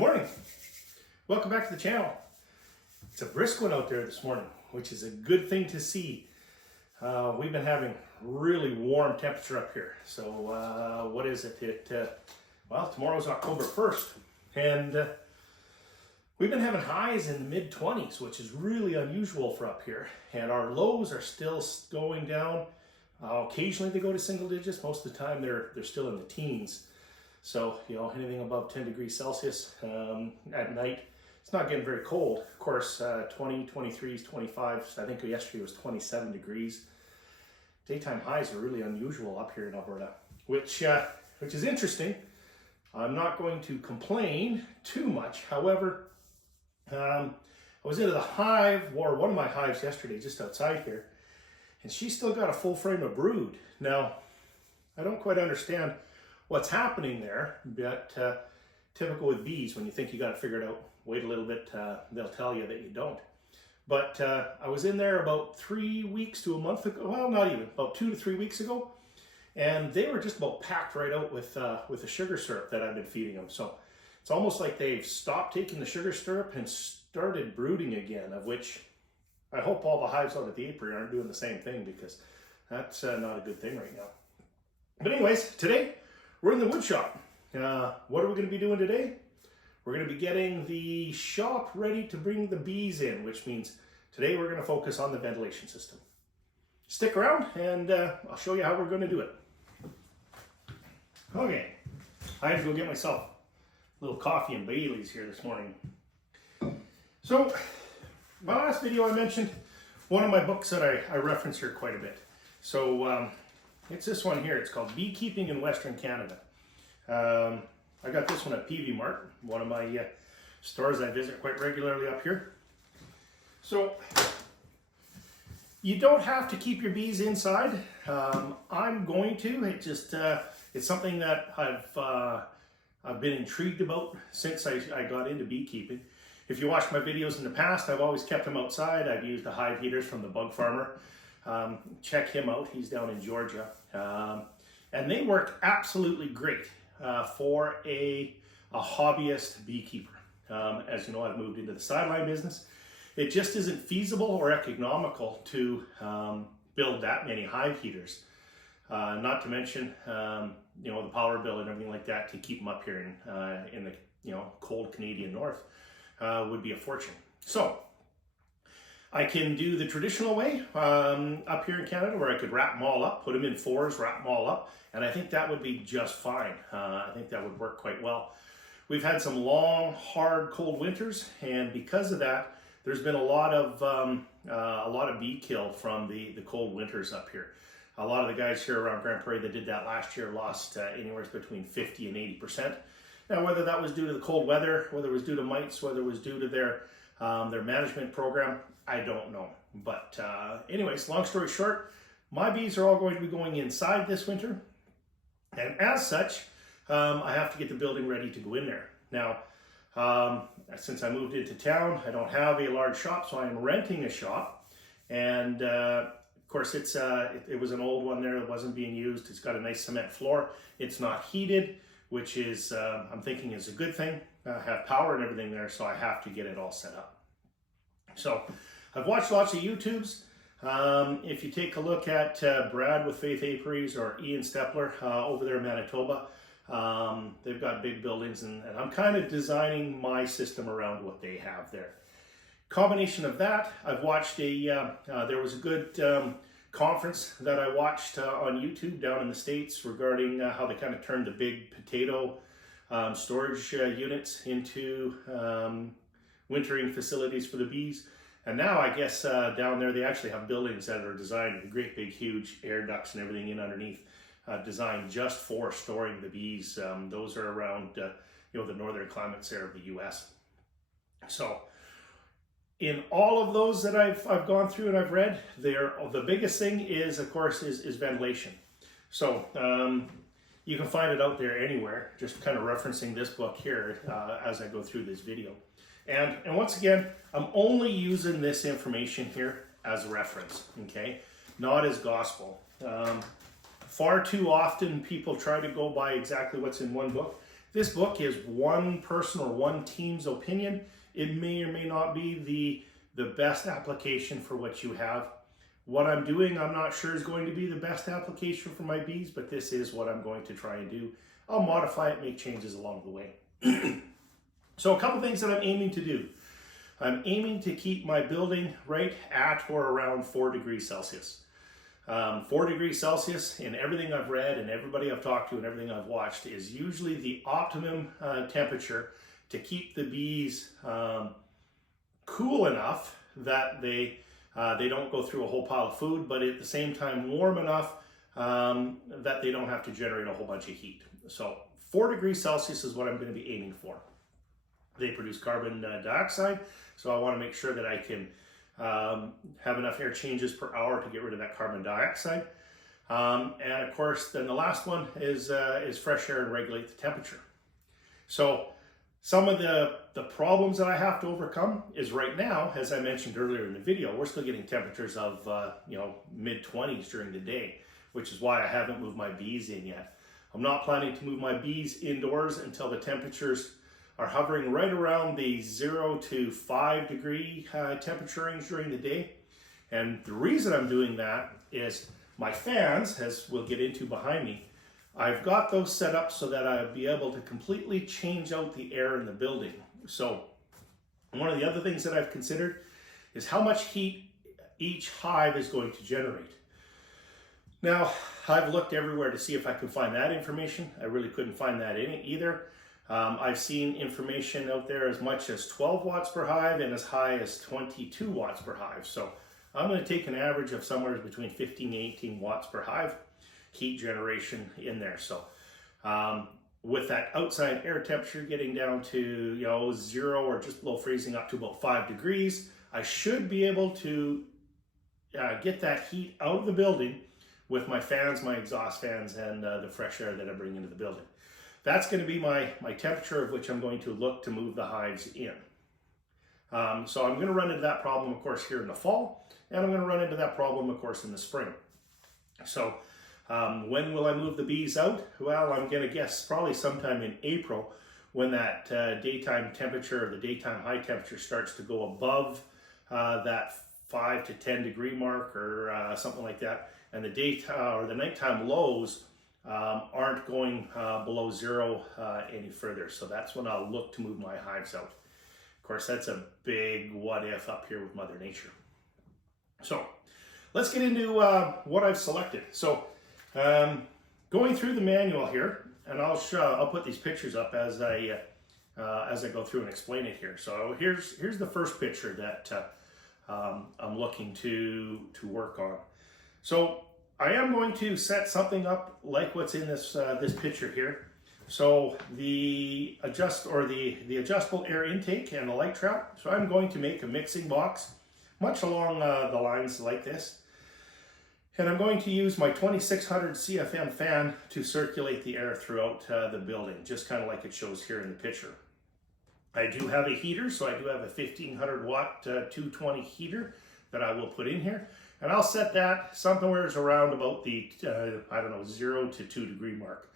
Good morning. Welcome back to the channel. It's a brisk one out there this morning, which is a good thing to see. We've been having really warm temperature up here. So what is it? Well, tomorrow's October 1st. And we've been having highs in the mid-20s, which is really unusual for up here. And our lows are still going down. Occasionally they go to single digits. Most of the time they're still in the teens. So, you know, anything above 10 degrees Celsius at night, it's not getting very cold. Of course, 20, 23s, 25s, I think yesterday was 27 degrees. Daytime highs are really unusual up here in Alberta, which is interesting. I'm not going to complain too much. However, I was into the hive, or one of my hives yesterday, just outside here, and she's still got a full frame of brood. Now, I don't quite understand what's happening there, but typical with bees, when you think you got it figured out, wait a little bit, they'll tell you that you don't. But I was in there about 3 weeks to a month ago, well, not even, about 2 to 3 weeks ago, and they were just about packed right out with the sugar syrup that I've been feeding them. So it's almost like they've stopped taking the sugar syrup and started brooding again, of which I hope all the hives out at the apiary aren't doing the same thing, because that's not a good thing right now. But anyways, today, we're in the wood shop. What are we going to be doing today? We're going to be getting the shop ready to bring the bees in, which means today we're going to focus on the ventilation system. Stick around and I'll show you how we're going to do it. Okay, I had to go get myself a little coffee and Bailey's here this morning. So, my last video I mentioned one of my books that I reference here quite a bit. So, it's this one here. It's called Beekeeping in Western Canada. I got this one at PV Mart, one of my stores I visit quite regularly up here. So you don't have to keep your bees inside. I'm going to. It's something that I've been intrigued about since I got into beekeeping. If you watch my videos in the past, I've always kept them outside. I've used the hive heaters from the Bug Farmer. Check him out, he's down in Georgia. And they work absolutely great for a hobbyist beekeeper. As you know, I've moved into the Sideline business. It just isn't feasible or economical to build that many hive heaters. Not to mention, you know, the power bill and everything like that to keep them up here in the cold Canadian North would be a fortune. So I can do the traditional way up here in Canada, where I could wrap them all up, put them in fours, wrap them all up, and I think that would be just fine. I think that would work quite well. We've had some long, hard, cold winters, and because of that, there's been a lot of bee kill from the cold winters up here. A lot of the guys here around Grand Prairie that did that last year lost anywhere between 50 and 80%. Now, whether that was due to the cold weather, whether it was due to mites, whether it was due to their management program, I don't know. But anyways, long story short, my bees are all going to be going inside this winter. And as such, I have to get the building ready to go in there. Now, since I moved into town, I don't have a large shop, so I am renting a shop. And of course, it was an old one there that wasn't being used. It's got a nice cement floor. It's not heated, which is, I'm thinking is a good thing. I have power and everything there, so I have to get it all set up. So I've watched lots of YouTubes. If you take a look at Brad with Faith Apiaries or Ian Stepler over there in Manitoba, they've got big buildings, and I'm kind of designing my system around what they have there. Combination of that, I've watched there was a good conference that I watched on YouTube down in the States regarding how they kind of turned the big potato storage units into wintering facilities for the bees. And now I guess down there they actually have buildings that are designed with great big huge air ducts and everything in underneath, designed just for storing the bees. Those are around the northern climates there of the US. So in all of those that I've gone through and I've read, the biggest thing is, of course, is ventilation. So you can find it out there anywhere, just kind of referencing this book here as I go through this video. And once again, I'm only using this information here as a reference, okay? Not as gospel. Far too often people try to go by exactly what's in one book This book is one person or one team's opinion. It may or may not be the best application for what you have. What I'm doing, I'm not sure is going to be the best application for my bees, but this is what I'm going to try and do. I'll modify it, make changes along the way. So a couple things that I'm aiming to do. I'm aiming to keep my building right at or around 4 degrees Celsius. 4 degrees Celsius, in everything I've read and everybody I've talked to and everything I've watched, is usually the optimum temperature to keep the bees cool enough that they don't go through a whole pile of food, but at the same time warm enough that they don't have to generate a whole bunch of heat. So 4 degrees Celsius is what I'm going to be aiming for. They produce carbon dioxide, so I want to make sure that I can have enough air changes per hour to get rid of that carbon dioxide. And of course, then the last one is fresh air and regulate the temperature. So some of the problems that I have to overcome is right now, as I mentioned earlier in the video, we're still getting temperatures of mid-20s during the day, which is why I haven't moved my bees in yet. I'm not planning to move my bees indoors until the temperatures are hovering right around the 0 to 5 degree temperature range during the day. And the reason I'm doing that is my fans, as we'll get into behind me, I've got those set up so that I'll be able to completely change out the air in the building. So one of the other things that I've considered is how much heat each hive is going to generate. Now, I've looked everywhere to see if I can find that information. I really couldn't find that in it either. I've seen information out there as much as 12 watts per hive and as high as 22 watts per hive. So I'm going to take an average of somewhere between 15 and 18 watts per hive heat generation in there. So with that outside air temperature getting down to 0 or just below freezing up to about 5 degrees, I should be able to get that heat out of the building with my fans, my exhaust fans, and the fresh air that I bring into the building. That's going to be my temperature of which I'm going to look to move the hives in. So I'm going to run into that problem, of course, here in the fall, and I'm going to run into that problem, of course, in the spring. So when will I move the bees out? Well, I'm going to guess probably sometime in April when that daytime temperature, or the daytime high temperature, starts to go above that 5 to 10 degree mark or something like that, and the daytime or the nighttime lows aren't going below 0 any further. So that's when I'll look to move my hives out. Of course, that's a big what if up here with Mother Nature. So let's get into what I've selected. So going through the manual here, and I'll put these pictures up as I go through and explain it here. So here's the first picture that I'm looking to work on. So I am going to set something up like what's in this picture here. So the adjustable air intake and the light trap. So I'm going to make a mixing box, much along the lines like this. And I'm going to use my 2600 CFM fan to circulate the air throughout the building, just kind of like it shows here in the picture. I do have a heater, so I do have a 1500 watt 220 heater that I will put in here. And I'll set that somewhere around about the, 0 to 2 degree mark.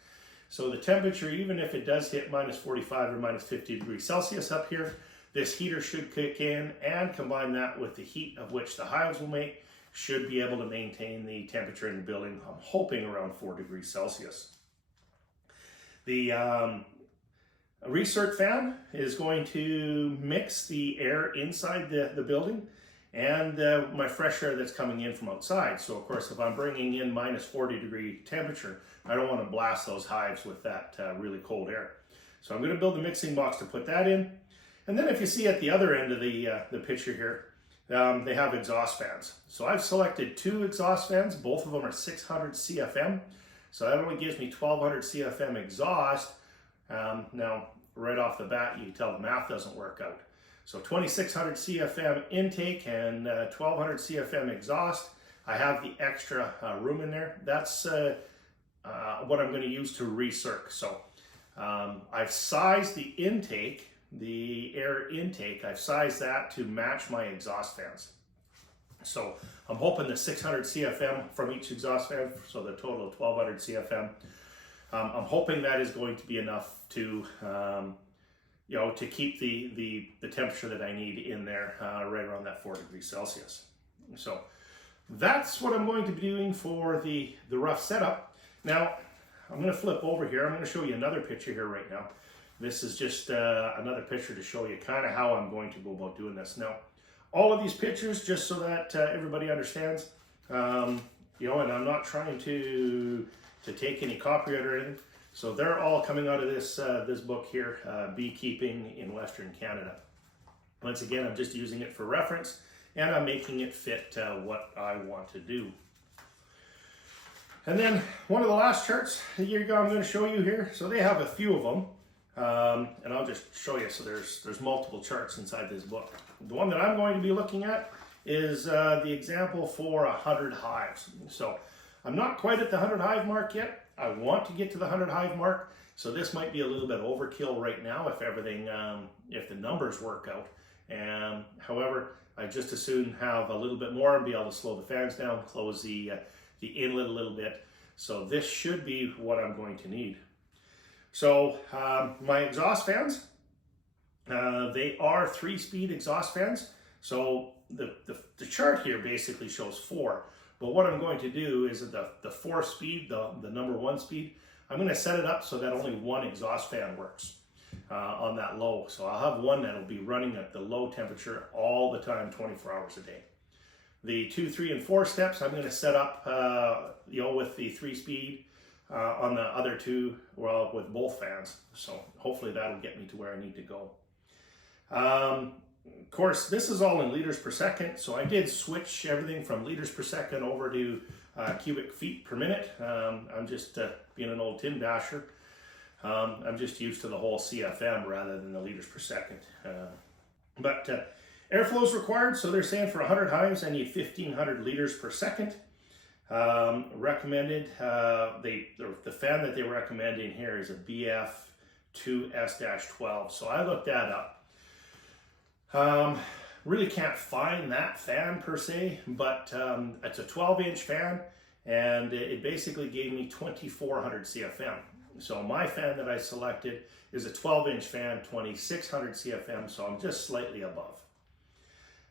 So the temperature, even if it does hit minus 45 or minus 50 degrees Celsius up here, this heater should kick in, and combine that with the heat of which the hives will make, should be able to maintain the temperature in the building, I'm hoping around 4 degrees Celsius. The recirc fan is going to mix the air inside the building and my fresh air that's coming in from outside. So of course, if I'm bringing in minus 40 degree temperature, I don't want to blast those hives with that really cold air. So I'm going to build the mixing box to put that in. And then if you see at the other end of the picture here, they have exhaust fans. So I've selected 2 exhaust fans. Both of them are 600 CFM. So that only gives me 1200 CFM exhaust. Now, right off the bat, you can tell the math doesn't work out. So 2600 CFM intake and 1200 CFM exhaust. I have the extra room in there. That's what I'm going to use to recirc. So I've sized the intake, the air intake, I've sized that to match my exhaust fans. So I'm hoping the 600 CFM from each exhaust fan, so the total of 1200 CFM, I'm hoping that is going to be enough to to keep the temperature that I need in there right around that 4 degrees Celsius. So that's what I'm going to be doing for the rough setup. Now I'm going to flip over here. I'm going to show you another picture here right now. This is just another picture to show you kind of how I'm going to go about doing this. Now, all of these pictures, just so that everybody understands, and I'm not trying to take any copyright or anything. So they're all coming out of this this book here, Beekeeping in Western Canada. Once again, I'm just using it for reference, and I'm making it fit what I want to do. And then one of the last charts I'm going to show you here. So they have a few of them, and I'll just show you. So there's multiple charts inside this book. The one that I'm going to be looking at is the example for 100 hives. So I'm not quite at the 100 hive mark yet. I want to get to the 100 hive mark. So this might be a little bit overkill right now if everything, if the numbers work out. However, I just as soon have a little bit more and be able to slow the fans down, close the inlet a little bit. So this should be what I'm going to need. So my exhaust fans, they are 3-speed exhaust fans. So the chart here basically shows 4. But what I'm going to do is the 4-speed, the number 1 speed, I'm going to set it up so that only one exhaust fan works on that low. So I'll have one that'll be running at the low temperature all the time, 24 hours a day. The 2, 3, and 4 steps I'm going to set up, with the 3-speed on the other 2, well, with both fans. So hopefully that'll get me to where I need to go. Of course, this is all in liters per second, so I did switch everything from liters per second over to cubic feet per minute. I'm just, being an old tin basher, I'm just used to the whole CFM rather than the liters per second. But airflow is required, so they're saying for 100 hives I need 1,500 liters per second. Recommended, the fan that they recommend in here is a BF2S-12, so I looked that up. Really can't find that fan per se, but it's a 12-inch fan, and it basically gave me 2,400 CFM. So my fan that I selected is a 12-inch fan, 2,600 CFM, so I'm just slightly above.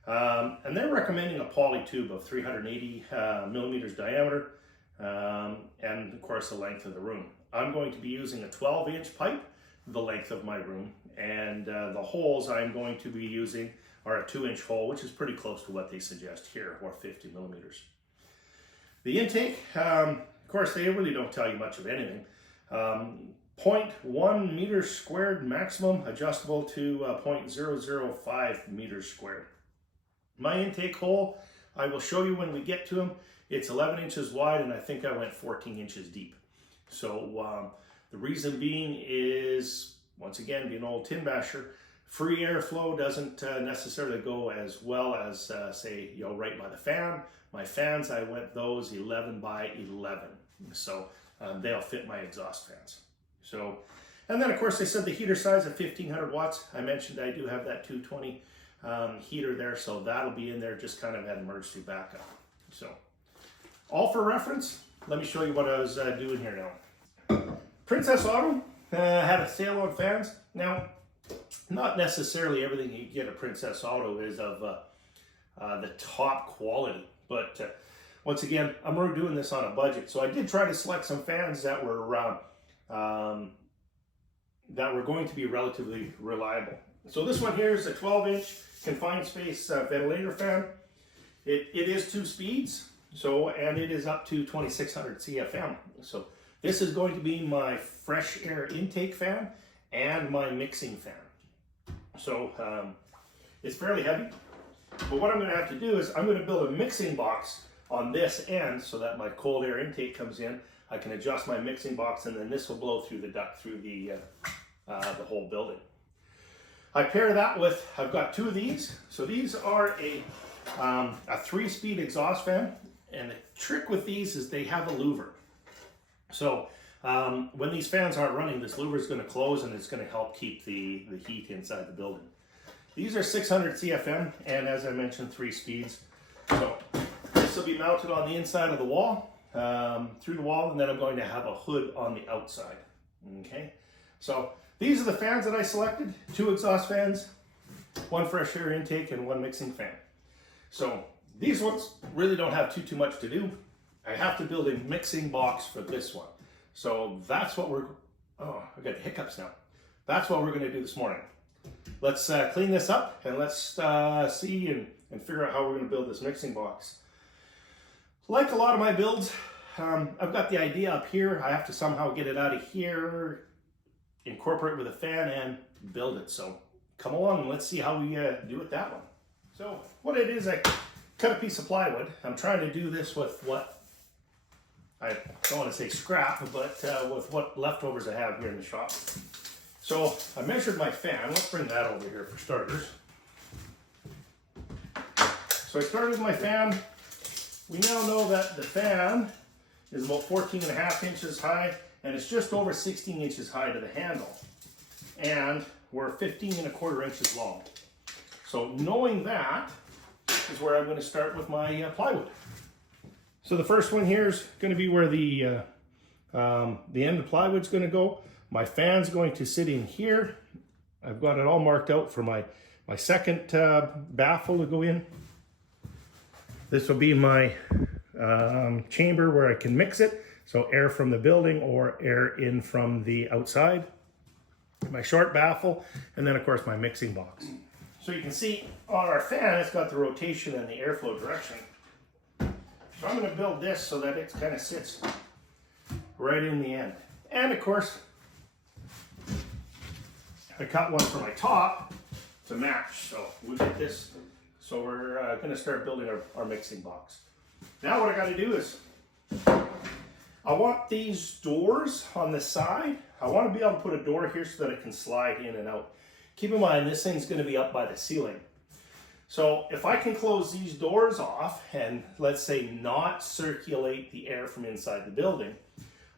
And they're recommending a poly tube of 380 millimeters diameter, and of course the length of the room. I'm going to be using a 12-inch pipe, the length of my room, and the holes I'm going to be using are a 2-inch hole, which is pretty close to what they suggest here, or 50 millimeters. The intake, of course, they really don't tell you much of anything. 0.1 meters squared maximum, adjustable to 0.005 meters squared. My intake hole, I will show you when we get to them. It's 11 inches wide, and I think I went 14 inches deep. So the reason being is, once again, being an old tin basher, free airflow doesn't necessarily go as well as, say, right by the fan. My fans, I went those 11 by 11. So they'll fit my exhaust fans. So, and then of course they said the heater size of 1,500 watts. I mentioned I do have that 220 heater there, so that'll be in there just kind of at emergency backup. So, all for reference. Let me show you what I was doing here now. Princess Auto had a sale on fans. Now, not necessarily everything you get at Princess Auto is of the top quality, but once again, I'm doing this on a budget, so I did try to select some fans that were going to be relatively reliable. So this one here is a 12-inch confined space ventilator fan. It is 2 speeds, and it is up to 2,600 CFM. So this is going to be my fresh air intake fan and my mixing fan. So it's fairly heavy, but what I'm going to have to do is I'm going to build a mixing box on this end so that my cold air intake comes in. I can adjust my mixing box, and then this will blow through the duct through the whole building. I pair that with, I've got 2 of these. So these are a 3-speed exhaust fan, and the trick with these is they have a louver. So when these fans aren't running, this louver is going to close, and it's going to help keep the heat inside the building. These are 600 CFM, and as I mentioned, 3 speeds. So this will be mounted on the inside of the wall. through the wall, and then I'm going to have a hood on the outside. Okay, so these are the fans that I selected: 2 exhaust fans, 1 fresh air intake, and 1 mixing fan. So these ones really don't have too much to do. I have to build a mixing box for this one. So that's what we're, oh, I've got the hiccups now. That's what we're gonna do this morning. Let's clean this up and let's see and figure out how we're gonna build this mixing box. Like a lot of my builds, I've got the idea up here. I have to somehow get it out of here, incorporate with a fan, and build it. So come along and let's see how we do it that one. So what it is, I cut a piece of plywood. I'm trying to do this with what, I don't want to say scrap, but with what leftovers I have here in the shop. So I measured my fan. Let's bring that over here for starters. So I started with my fan. We now know that the fan is about 14.5 inches high, and it's just over 16 inches high to the handle. And we're 15.25 inches long. So knowing that is where I'm going to start with my plywood. So the first one here is going to be where the end of plywood's going to go. My fan's going to sit in here. I've got it all marked out for my second baffle to go in. This will be my chamber where I can mix it. So air from the building or air in from the outside. My short baffle, and then of course my mixing box. So you can see on our fan, it's got the rotation and the airflow direction. So I'm going to build this so that it kind of sits right in the end. And of course, I cut one for my top to match. So we get this. So we're going to start building our mixing box. Now what I got to do is, I want these doors on the side. I want to be able to put a door here so that it can slide in and out. Keep in mind, this thing's going to be up by the ceiling. So if I can close these doors off and let's say not circulate the air from inside the building,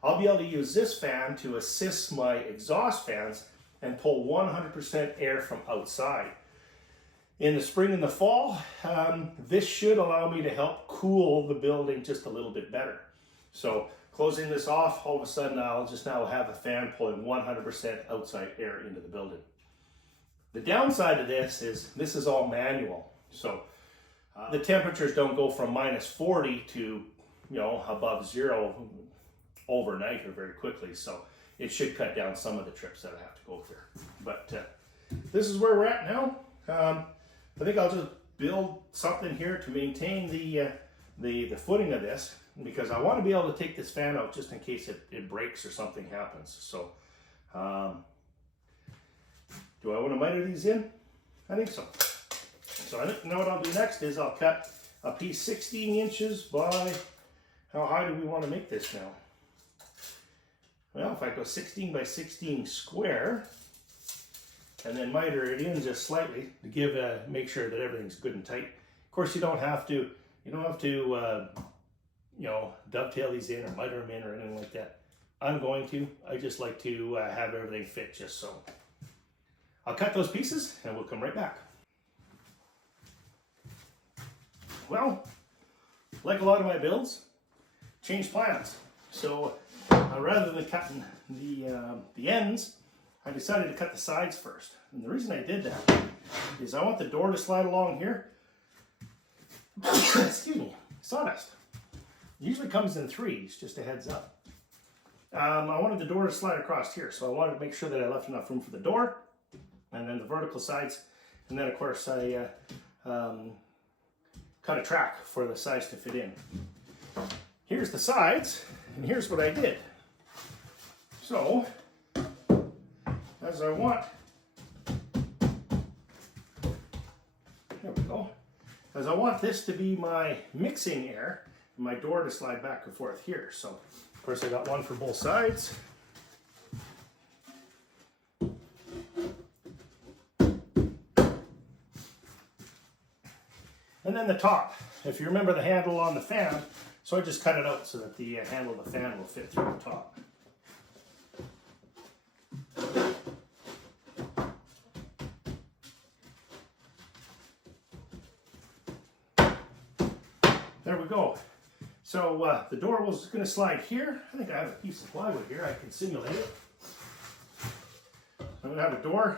I'll be able to use this fan to assist my exhaust fans and pull 100% air from outside. In the spring and the fall, this should allow me to help cool the building just a little bit better. So closing this off, all of a sudden I'll just now have a fan pulling 100% outside air into the building. The downside of this is all manual. So the temperatures don't go from -40 to, above 0 overnight or very quickly. So it should cut down some of the trips that I have to go through. But this is where we're at now. I think I'll just build something here to maintain the footing of this, because I want to be able to take this fan out just in case it breaks or something happens. So do I want to miter these in? I think so. So I think what I'll do next is I'll cut a piece 16 inches by, how high do we want to make this now? Well, if I go 16 by 16 square, and then miter it in just slightly to make sure that everything's good and tight. Of course, you don't have to dovetail these in or miter them in or anything like that. I'm going to. I just like to have everything fit just so. I'll cut those pieces and we'll come right back. Well, like a lot of my builds, change plans. So rather than cutting the ends, I decided to cut the sides first. And the reason I did that is I want the door to slide along here. Excuse me, sawdust. It usually comes in 3s, just a heads up. I wanted the door to slide across here, so I wanted to make sure that I left enough room for the door, and then the vertical sides, and then of course I cut a track for the sides to fit in. Here's the sides, and here's what I did. So, as I want, there we go, as I want this to be my mixing air, and my door to slide back and forth here. So, of course, I got one for both sides. And then the top. If you remember the handle on the fan, so I just cut it out so that the handle of the fan will fit through the top. There we go. So the door was going to slide here. I think I have a piece of plywood here. I can simulate it. I'm going to have a door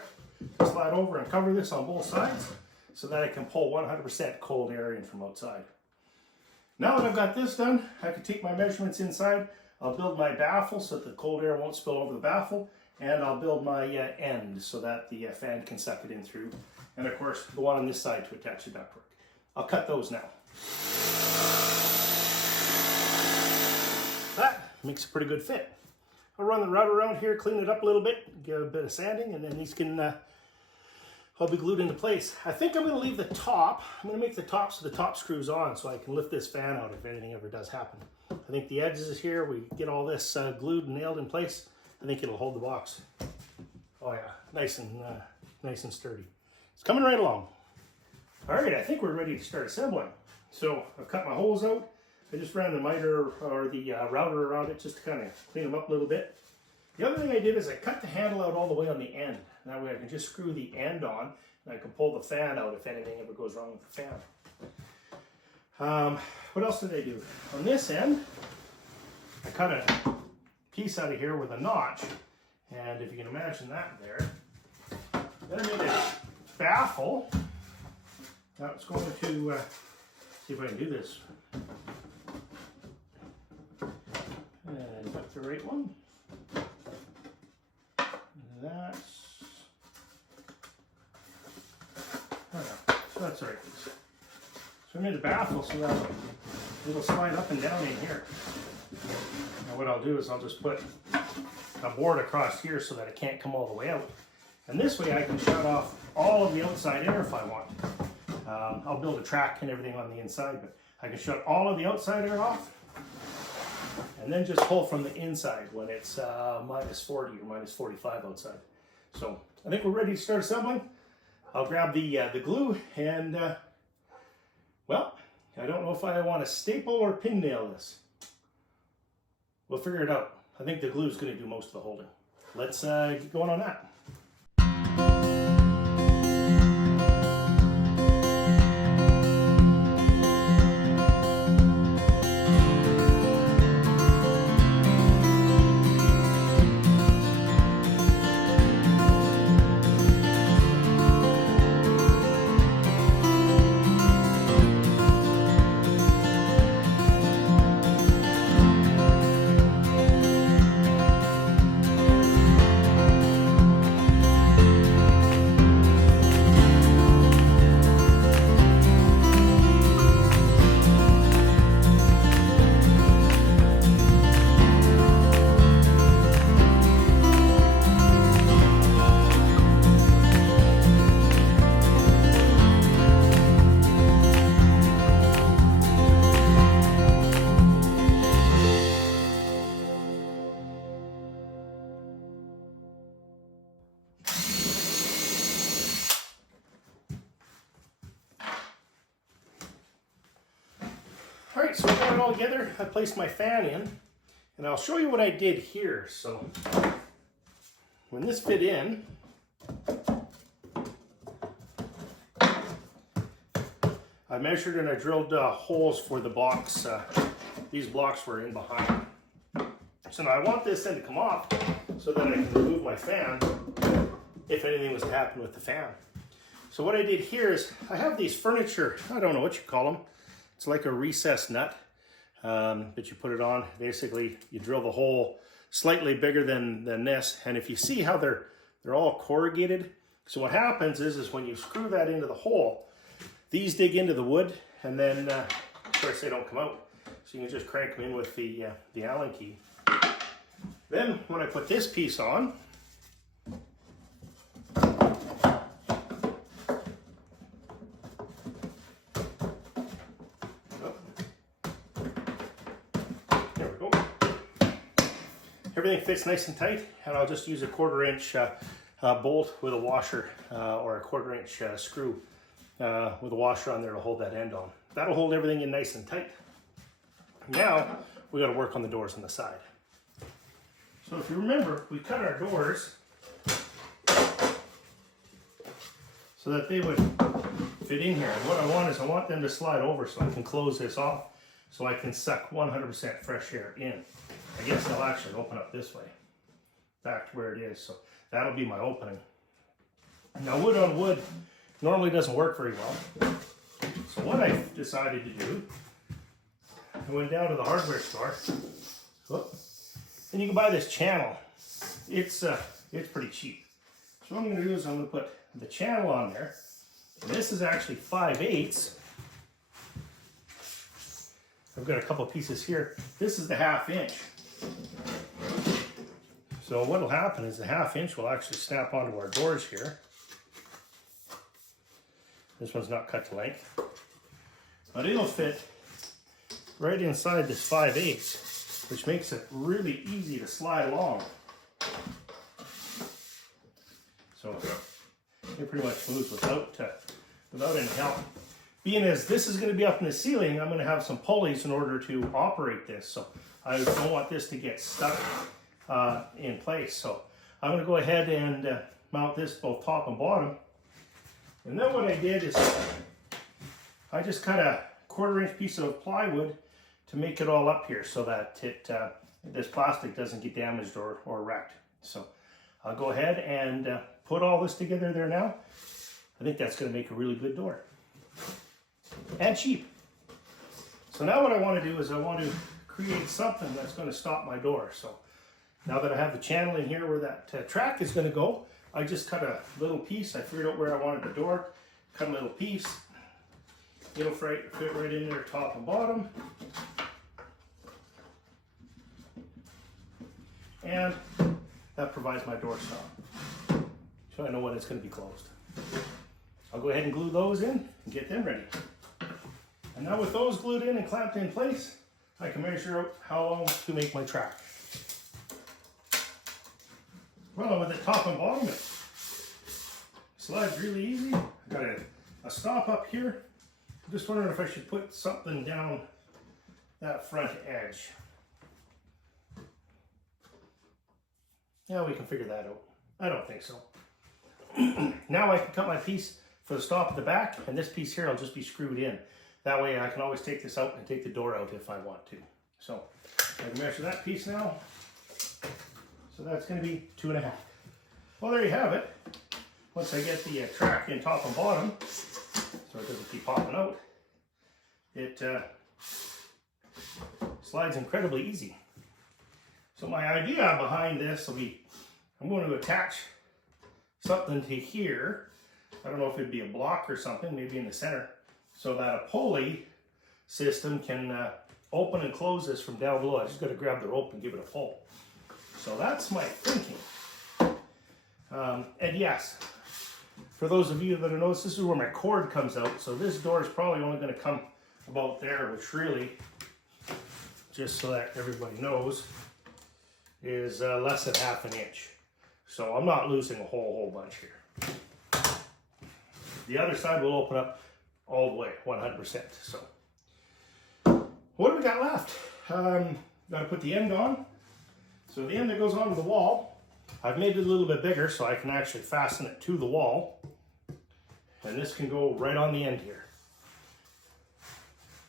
slide over and cover this on both sides so that I can pull 100% cold air in from outside. Now that I've got this done, I can take my measurements inside. I'll build my baffle so that the cold air won't spill over the baffle, and I'll build my end so that the fan can suck it in through. And of course, the one on this side to attach the ductwork. I'll cut those now. That makes a pretty good fit. I'll run the router around here, clean it up a little bit, give it a bit of sanding, and then these can all be glued into place. I think I'm going to leave the top. I'm going to make the top so the top screws on so I can lift this fan out if anything ever does happen. I think the edges here, we get all this glued and nailed in place. I think it'll hold the box. Oh yeah, nice and sturdy. It's coming right along. All right, I think we're ready to start assembling. So I've cut my holes out. I just ran the miter or the router around it just to kind of clean them up a little bit. The other thing I did is I cut the handle out all the way on the end. That way I can just screw the end on and I can pull the fan out if anything ever goes wrong with the fan. What else did I do? On this end, I cut a piece out of here with a notch. And if you can imagine that there, then I made a baffle. Now it's going to, see if I can do this. And got the right one. So that's the right piece. So I made a baffle so that it'll slide up and down in here. Now what I'll do is I'll just put a board across here so that it can't come all the way out. And this way I can shut off all of the outside air if I want. I'll build a track and everything on the inside, but I can shut all of the outside air off and then just pull from the inside when it's minus 40 or minus 45 outside. So I think we're ready to start assembling. I'll grab the glue and, well, I don't know if I want to staple or pin nail this. We'll figure it out. I think the glue is going to do most of the holding. Let's get going on that. All right, so we got it all together. I placed my fan in, and I'll show you what I did here. So when this fit in, I measured and I drilled holes for the blocks. These blocks were in behind. So now I want this end to come off so that I can remove my fan if anything was to happen with the fan. So what I did here is I have these furniture, I don't know what you call them. It's like a recessed nut, but you put it on. Basically, you drill the hole slightly bigger than this. And if you see how they're all corrugated. So what happens is when you screw that into the hole, these dig into the wood, and then, of course, they don't come out. So you can just crank them in with the Allen key. Then when I put this piece on, there we go. Everything fits nice and tight, and I'll just use a 1/4 inch bolt with a washer or a 1/4 inch screw with a washer on there to hold that end on. That'll hold everything in nice and tight. Now we got to work on the doors on the side. So if you remember, we cut our doors so that they would fit in here. And what I want is I want them to slide over so I can close this off so I can suck 100% fresh air in. I guess I'll actually open up this way, back to where it is. So that'll be my opening. Now wood on wood normally doesn't work very well. So what I decided to do, I went down to the hardware store, and you can buy this channel. It's pretty cheap. So what I'm going to do is I'm going to put the channel on there. And this is actually 5/8. I've got a couple pieces here. This is the 1/2 inch. So what will happen is the 1/2 inch will actually snap onto our doors here. This one's not cut to length, but it'll fit right inside this 5/8, which makes it really easy to slide along. So it pretty much moves without any help. Being as this is going to be up in the ceiling, I'm going to have some pulleys in order to operate this. So I don't want this to get stuck in place. So I'm going to go ahead and mount this both top and bottom. And then what I did is I just cut a 1/4 inch piece of plywood to make it all up here so that this plastic doesn't get damaged or wrecked. So I'll go ahead and put all this together there now. I think that's going to make a really good door. And cheap. So now what I want to do is I want to create something that's going to stop my door. So now that I have the channel in here where that track is going to go, I just cut a little piece. I figured out where I wanted the door, cut a little piece. It'll fit right in there, top and bottom. And that provides my door stop. So I know when it's going to be closed. I'll go ahead and glue those in and get them ready. And now with those glued in and clamped in place, I can measure out how long to make my track. Well, with it top and bottom, it slides really easy. I got a stop up here. I'm just wondering if I should put something down that front edge. Yeah, we can figure that out. I don't think so. Now I can cut my piece for the stop at the back, and this piece here will just be screwed in. That way I can always take this out and take the door out if I want to. So I can measure that piece now. So that's going to be 2.5. Well, there you have it. Once I get the track in top and bottom, so it doesn't keep popping out, it slides incredibly easy. So my idea behind this will be, I'm going to attach something to here. I don't know if it'd be a block or something, maybe in the center, so that a pulley system can open and close this from down below. I just got to grab the rope and give it a pull. So that's my thinking. And yes, for those of you that have noticed, this is where my cord comes out. So this door is probably only going to come about there, which really, just so that everybody knows, is less than 1/2 inch. So I'm not losing a whole bunch here. The other side will open up all the way, 100%. So what do we got left? Got to put the end on. So the end that goes onto the wall, I've made it a little bit bigger so I can actually fasten it to the wall. And this can go right on the end here.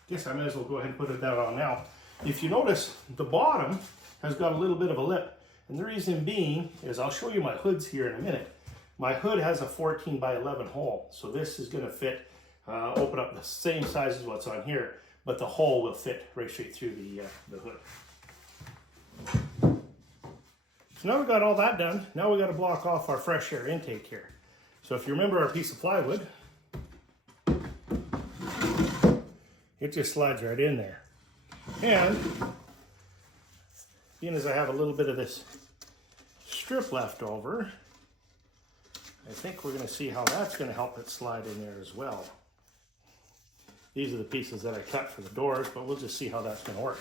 Guess I might as well go ahead and put that on now. If you notice, the bottom has got a little bit of a lip. And the reason being is, I'll show you my hoods here in a minute. My hood has a 14 by 11 hole. So this is going to fit, open up the same size as what's on here, but the hole will fit right straight through the hood. So now we've got all that done. Now we got to block off our fresh air intake here. So if you remember our piece of plywood, it just slides right in there. And being as I have a little bit of this strip left over, I think we're going to see how that's going to help it slide in there as well. These are the pieces that I cut for the doors, but we'll just see how that's going to work.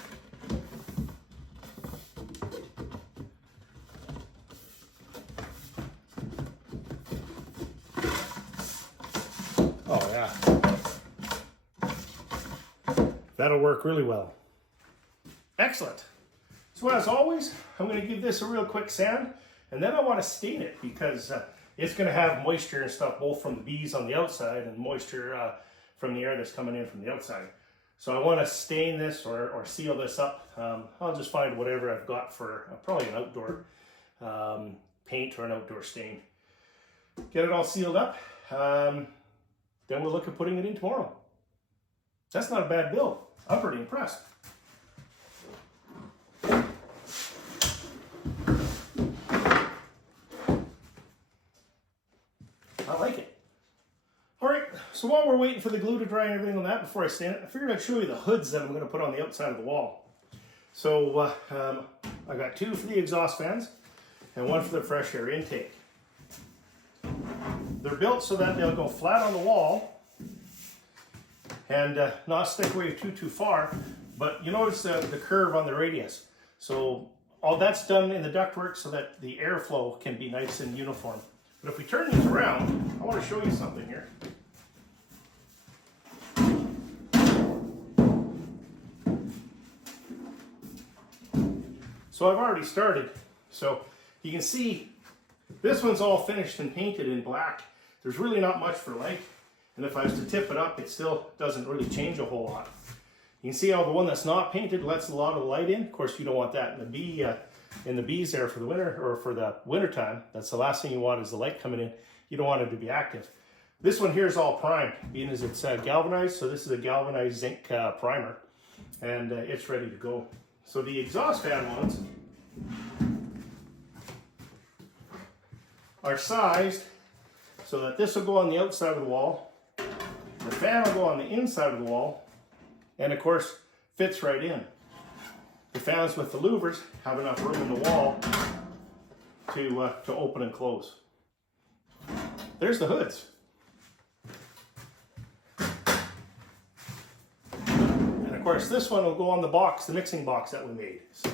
Oh yeah. That'll work really well. Excellent. So as always, I'm going to give this a real quick sand, and then I want to stain it because it's going to have moisture and stuff both from the bees on the outside and moisture from the air that's coming in from the outside. So I want to stain this or seal this up. I'll just find whatever I've got for probably an outdoor paint or an outdoor stain. Get it all sealed up. Then we'll look at putting it in tomorrow. That's not a bad build. I'm pretty impressed. I like it. All right, so while we're waiting for the glue to dry and everything on that before I stain it, I figured I'd show you the hoods that I'm going to put on the outside of the wall. So I got two for the exhaust fans and one for the fresh air intake. They're built so that they'll go flat on the wall and not stick away too far, but you notice the curve on the radius. So all that's done in the ductwork so that the airflow can be nice and uniform. But if we turn these around, I want to show you something here. So I've already started. So you can see this one's all finished and painted in black. There's really not much for light. And if I was to tip it up, it still doesn't really change a whole lot. You can see how the one that's not painted lets a lot of light in. Of course, you don't want that in the bees there for the winter or for the winter time. That's the last thing you want is the light coming in. You don't want it to be active. This one here is all primed, being as it's galvanized. So this is a galvanized zinc primer, and it's ready to go. So the exhaust fan ones are sized so that this will go on the outside of the wall, the fan will go on the inside of the wall, and of course fits right in. The fans with the louvers have enough room in the wall to open and close. There's the hoods. And of course this one will go on the box, the mixing box that we made. So.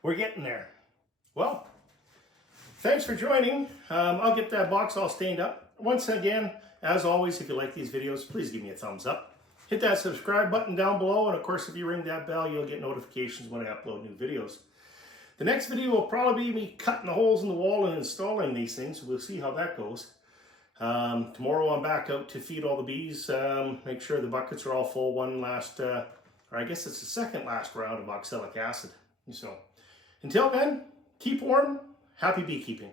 We're getting there. Well, thanks for joining. I'll get that box all stained up. Once again, as always, if you like these videos, please give me a thumbs up. Hit that subscribe button down below, and of course, if you ring that bell, you'll get notifications when I upload new videos. The next video will probably be me cutting the holes in the wall and installing these things. We'll see how that goes. Tomorrow I'm back out to feed all the bees, make sure the buckets are all full. One last, or I guess it's the second last round of oxalic acid. So until then, keep warm, happy beekeeping.